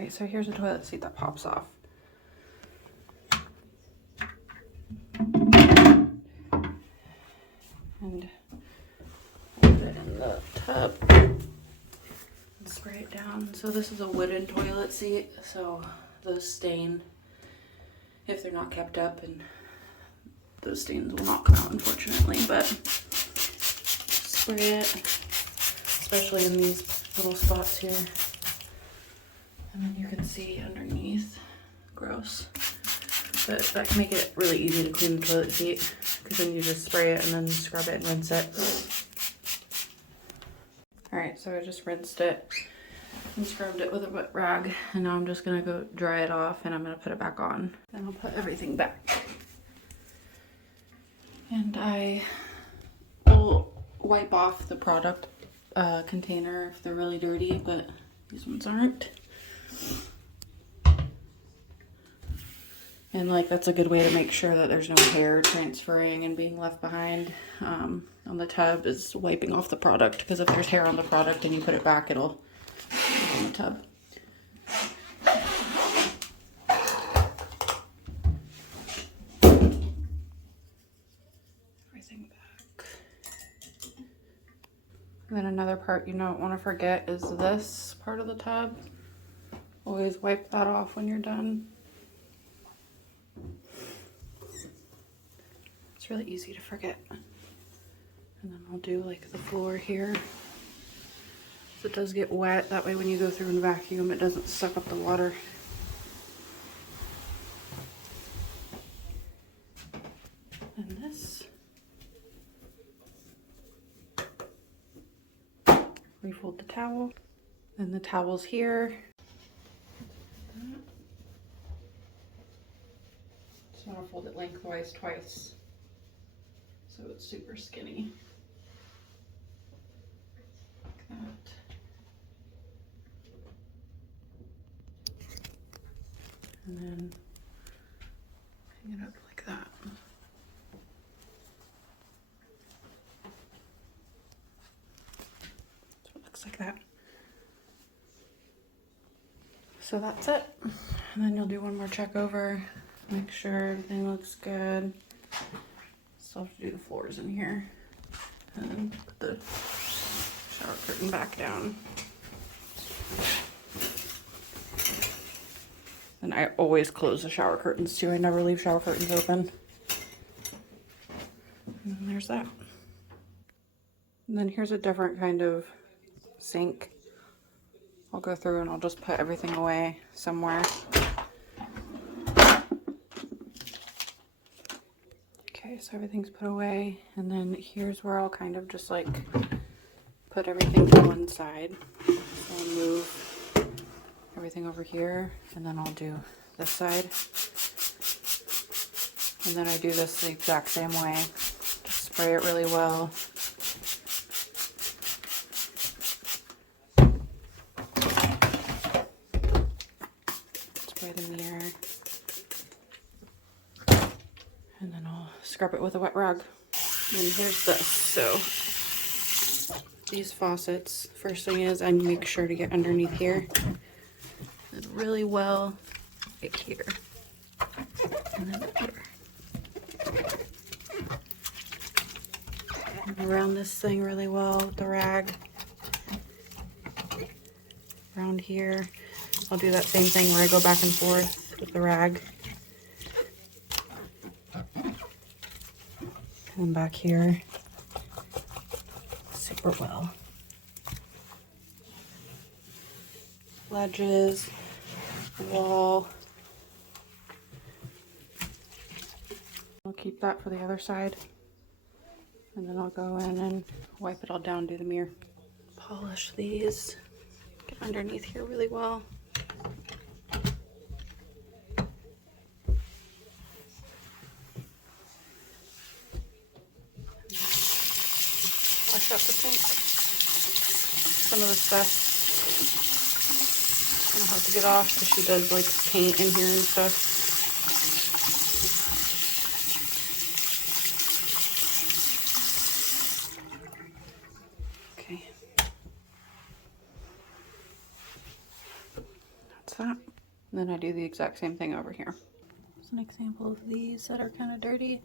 right, so here's a toilet seat that pops off. And put it in the tub and spray it down. So this is a wooden toilet seat, so those stain if they're not kept up, and those stains will not come out, unfortunately, but spray it, especially in these little spots here. And then you can see underneath, gross. But that can make it really easy to clean the toilet seat, because then you just spray it and then scrub it and rinse it. Alright, so I just rinsed it and scrubbed it with a wet rag, and now I'm just gonna go dry it off and I'm gonna put it back on. Then I'll put everything back. And I will wipe off the product container if they're really dirty, but these ones aren't. And like, that's a good way to make sure that there's no hair transferring and being left behind on the tub, is wiping off the product, because if there's hair on the product and you put it back, it'll go in the tub. Everything back. And then another part you don't want to forget is this part of the tub. Always wipe that off when you're done. It's really easy to forget. And then I'll do like the floor here. So it does get wet, that way when you go through and vacuum, it doesn't suck up the water. And this. Refold the towel. Then the towel's here. Just want to fold it lengthwise twice, so it's super skinny. Like that. And then hang it up like that. So it looks like that. So that's it. And then you'll do one more check over, make sure everything looks good. Still have to do the floors in here. And then put the shower curtain back down. And I always close the shower curtains too. I never leave shower curtains open. And then there's that. And then here's a different kind of sink. I'll go through and I'll just put everything away somewhere. Okay, so everything's put away. And then here's where I'll kind of just like put everything to one side. So I'll move everything over here, and then I'll do this side. And then I do this the exact same way. Just spray it really well. Spray the mirror. And then I'll scrub it with a wet rag. And here's this. So these faucets, first thing is I make sure to get underneath here. Really well right here, and then here. And around this thing really well with the rag. Around here, I'll do that same thing where I go back and forth with the rag. And then back here, super well. Ledges. Wall. I'll keep that for the other side, and then I'll go in and wipe it all down, do the mirror. Polish these, get underneath here really well. Wash out the sink. Some of the stuff kind of hard to get off because she does like paint in here and stuff. Okay. That's that. And then I do the exact same thing over here. Here's an example of these that are kind of dirty.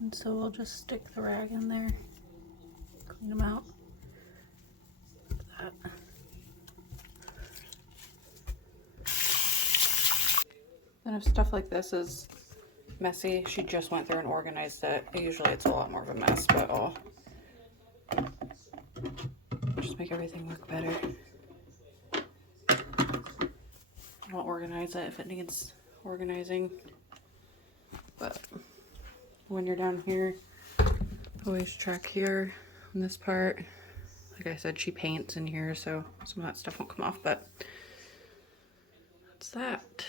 And so we'll just stick the rag in there, clean them out. Like that. And if stuff like this is messy, she just went through and organized it. Usually it's a lot more of a mess, but I'll just make everything look better. I'll organize it if it needs organizing. But when you're down here, always check here on this part. Like I said, she paints in here, so some of that stuff won't come off, but that's that.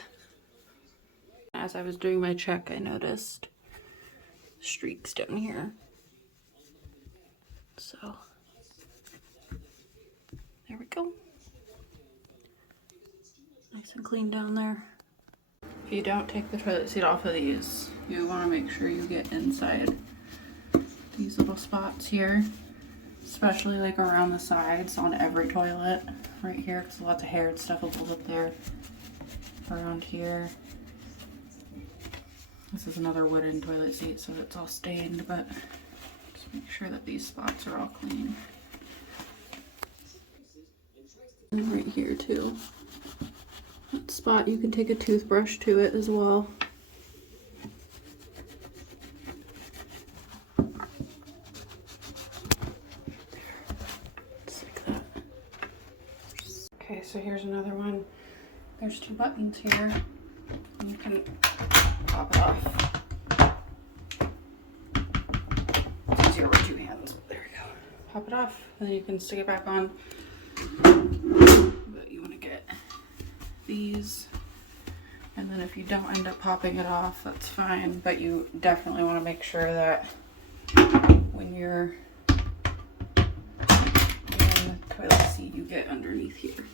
As I was doing my check, I noticed streaks down here. So there we go. Nice and clean down there. If you don't take the toilet seat off of these, you want to make sure you get inside these little spots here, especially like around the sides on every toilet. Right here, because lots of hair and stuff will build up there. Around here. This is another wooden toilet seat, so it's all stained, but just make sure that these spots are all clean. And right here too. That spot, you can take a toothbrush to it as well. Just like that. Okay, so here's another one. There's two buttons here. You can pop it off. It's easier with two hands. There we go. Pop it off, and then you can stick it back on. But you want to get these, and then if you don't end up popping it off, that's fine. But you definitely want to make sure that when you're in the toilet seat, you get underneath here.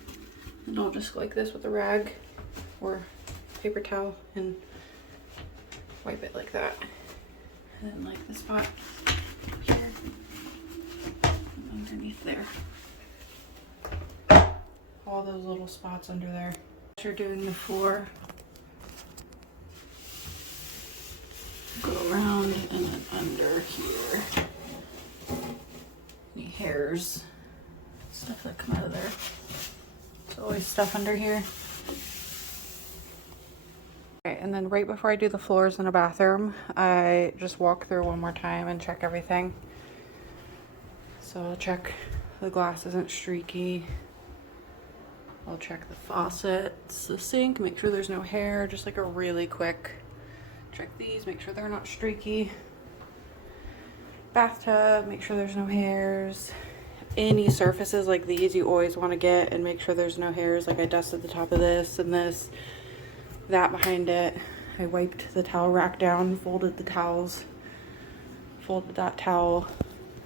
And I'll just go like this with a rag or paper towel and wipe it like that. And then like the spot here and underneath there. All those little spots under there. As you're doing the floor, go around and then under here. Any hairs, stuff that come out of there. There's always stuff under here. Okay, and then right before I do the floors in a bathroom, I just walk through one more time and check everything. So I'll check the glass isn't streaky. I'll check the faucets, the sink, make sure there's no hair, just like a really quick check these, make sure they're not streaky. Bathtub, make sure there's no hairs. Any surfaces like these you always want to get and make sure there's no hairs. Like I dusted the top of this and this, that behind it. I wiped the towel rack down, folded the towels, folded that towel.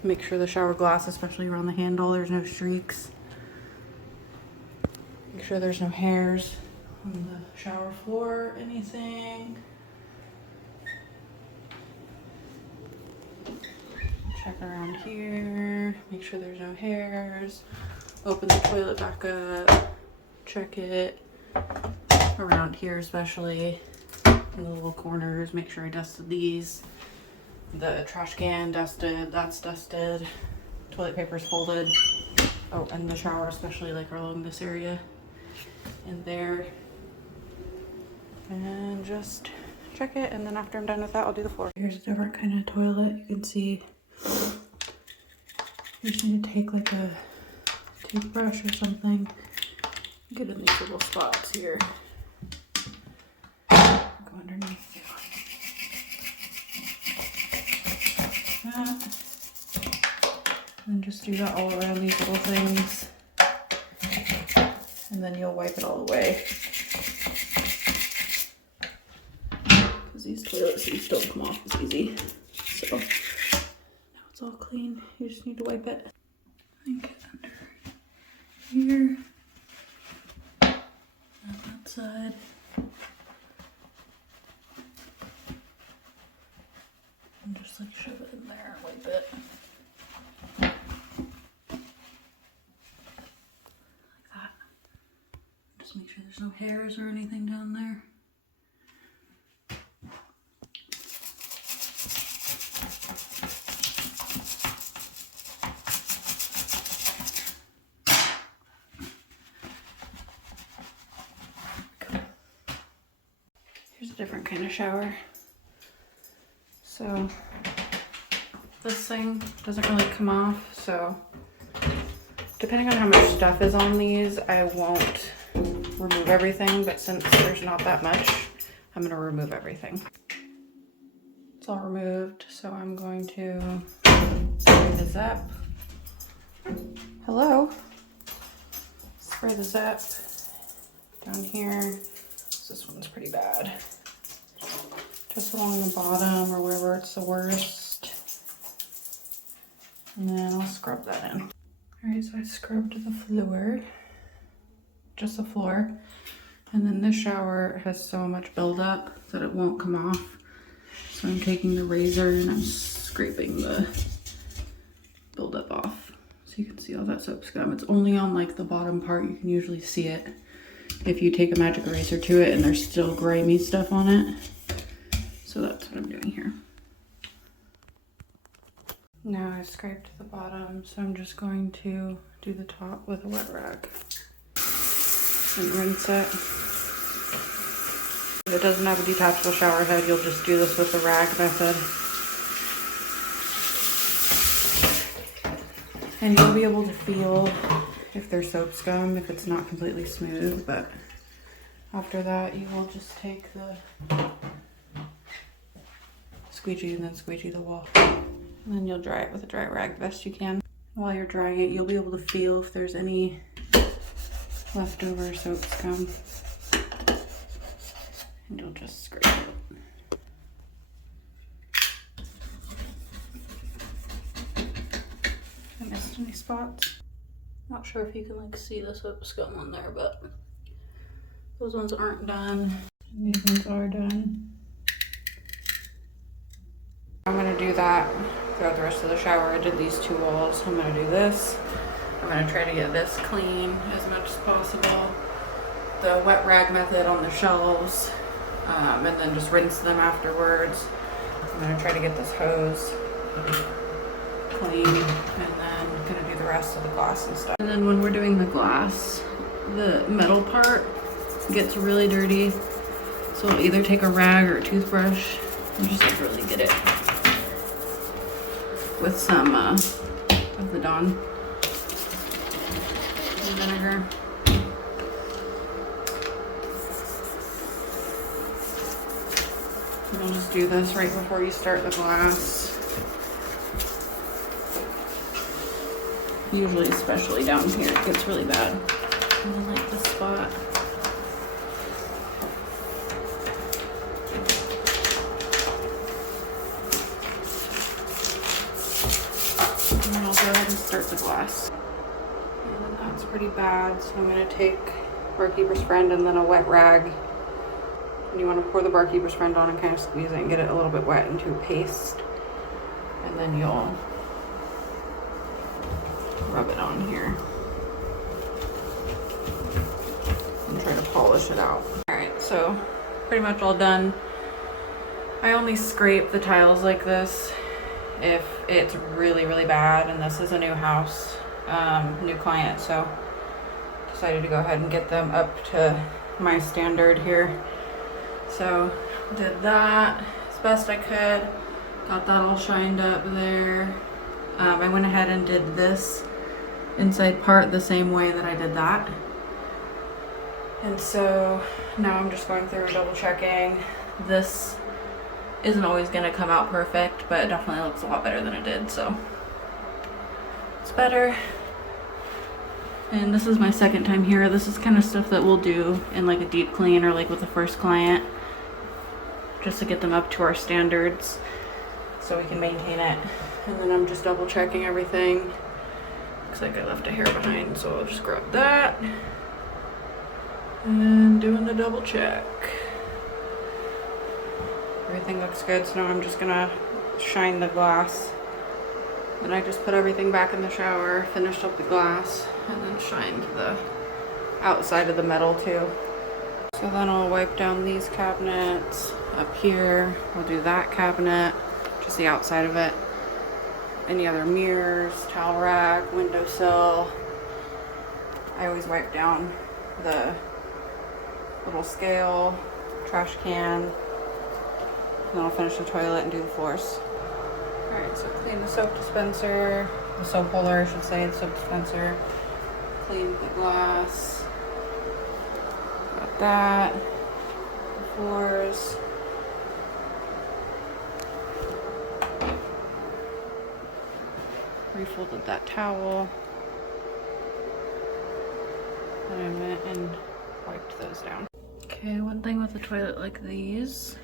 Make sure the shower glass, especially around the handle, there's no streaks. Make sure there's no hairs on the shower floor, anything. Check around here, make sure there's no hairs. Open the toilet back up, check it. Around here especially, in the little corners, make sure I dusted these. The trash can dusted, that's dusted. Toilet paper's folded. Oh, and the shower especially, like along this area. In there. And just check it, and then after I'm done with that, I'll do the floor. Here's a different kind of toilet. You can see you just need to take like a toothbrush or something, get in these little spots here. Go underneath that. And just do that all around these little things. And then you'll wipe it all away. Because these toilet seats don't come off as easy. So now it's all clean. You just need to wipe it. And get under here. On that side. And just like shove it in there and wipe it. Like that. Just make sure there's there's no hairs or anything down there. Here's a different kind of shower. So this thing doesn't really come off, so depending on how much stuff is on these, I won't remove everything, but since there's not that much, I'm gonna remove everything. It's all removed, so I'm going to spray the Zep. Hello? Spray the Zep down here. This one's pretty bad. Just along the bottom or wherever it's the worst. And then I'll scrub that in. Alright, so I scrubbed the floor. Just the floor. And then this shower has so much buildup that it won't come off. So I'm taking the razor and I'm scraping the buildup off. So you can see all that soap scum. It's only on like the bottom part. You can usually see it if you take a magic eraser to it and there's still grimy stuff on it. So that's what I'm doing here. Now I've scraped the bottom, so I'm just going to do the top with a wet rag and rinse it. If it doesn't have a detachable shower head, you'll just do this with the rag method. And you'll be able to feel if there's soap scum, if it's not completely smooth, but after that you will just take the squeegee and then squeegee the wall. And then you'll dry it with a dry rag best you can. While you're drying it, you'll be able to feel if there's any leftover soap scum. And you'll just scrape it. I missed any spots? Not sure if you can like see the soap scum on there, but those ones aren't done. And these ones are done. I'm gonna do that throughout the rest of the shower. I did these two walls. I'm gonna do this. I'm gonna try to get this clean as much as possible. The wet rag method on the shelves, and then just rinse them afterwards. I'm gonna try to get this hose clean, and then I'm gonna do the rest of the glass and stuff. And then when we're doing the glass, the metal part gets really dirty. So I'll either take a rag or a toothbrush and just like really get it with some of the Dawn vinegar. You'll just do this right before you start the glass. Usually, especially down here, it gets really bad. And then like this spot. And then I'll go ahead and start the glass. And that's pretty bad, so I'm gonna take Barkeeper's Friend and then a wet rag. And you want to pour the Barkeeper's Friend on and kind of squeeze it and get it a little bit wet into a paste. And then you'll rub it on here and try to polish it out. Alright, so pretty much all done. I only scrape the tiles like this if it's really, really bad, and this is a new house, new client, so decided to go ahead and get them up to my standard here. So did that as best I could, got that all shined up there. I went ahead and did this inside part the same way that I did that. And so now I'm just going through and double checking. This isn't always gonna come out perfect, but it definitely looks a lot better than it did, so it's better. And this is my second time here. This is kind of stuff that we'll do in like a deep clean or like with the first client, just to get them up to our standards so we can maintain it. And then I'm just double checking everything. Looks like I left a hair behind, so I'll just grab that. And doing the double check. Everything looks good, so now I'm just gonna shine the glass. Then I just put everything back in the shower, finished up the glass, and then shined the outside of the metal too. So then I'll wipe down these cabinets. Up here, we'll do that cabinet, just the outside of it. Any other mirrors, towel rack, windowsill. I always wipe down the little scale, trash can. And then I'll finish the toilet and do the floors. Alright, so clean the soap dispenser, the soap holder I should say, the soap dispenser. Clean the glass. Got that. The floors. Refolded that towel. And I went and wiped those down. Okay, one thing with a toilet like these,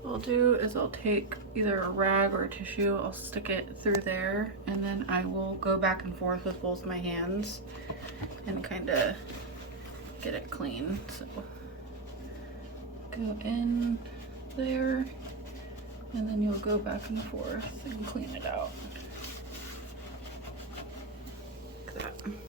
what I'll do is I'll take either a rag or a tissue, I'll stick it through there, and then I will go back and forth with both my hands and kind of get it clean. So go in there, and then you'll go back and forth and clean it out.